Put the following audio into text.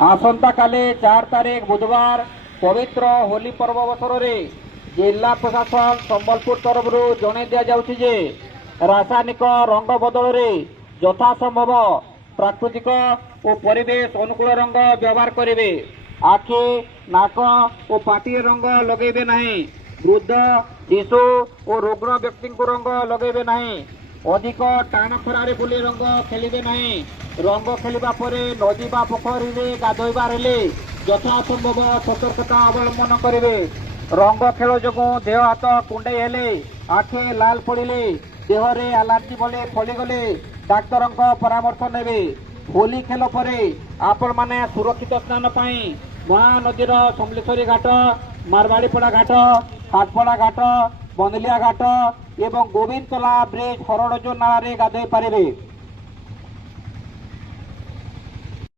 आसंता काले 4 तारीख बुधवार पवित्र होली पर्व अवसर में जिला प्रशासन संबलपुर तरफ जन दि जाऊँगी रासायनिक रंग बदल में यथासंभव प्राकृतिक और परिवेश अनुकूल रंग व्यवहार करेंगे। आखि नाक और पाटी रंग लगेबे नहीं। वृद्ध शिशु और रुग्ण व्यक्ति को रंग लगेबे नहीं। अधिक टाण खरारे बुले रंग खेलिबे नहीं। रंग खेलिबा परे नदी बा पोखरी रे गाधोइबार हेले यथासंभव सतर्कता अवलंबन करेंगे। रंग खेल जो देह हाथ कुंडई हेले आखे लाल पड़े देहरे आलर्जी भले फलीगले डाक्तर परामर्श ने। होली खेल पर आपण मैंने सुरक्षित स्नान महानदीर समलेश्वरी घाट मारवाड़ीपड़ा घाट हाटपड़ा घाट बंदलिया घाट एवं गोविंदतला ब्रिज हरणजो नाला गाधोई पारे।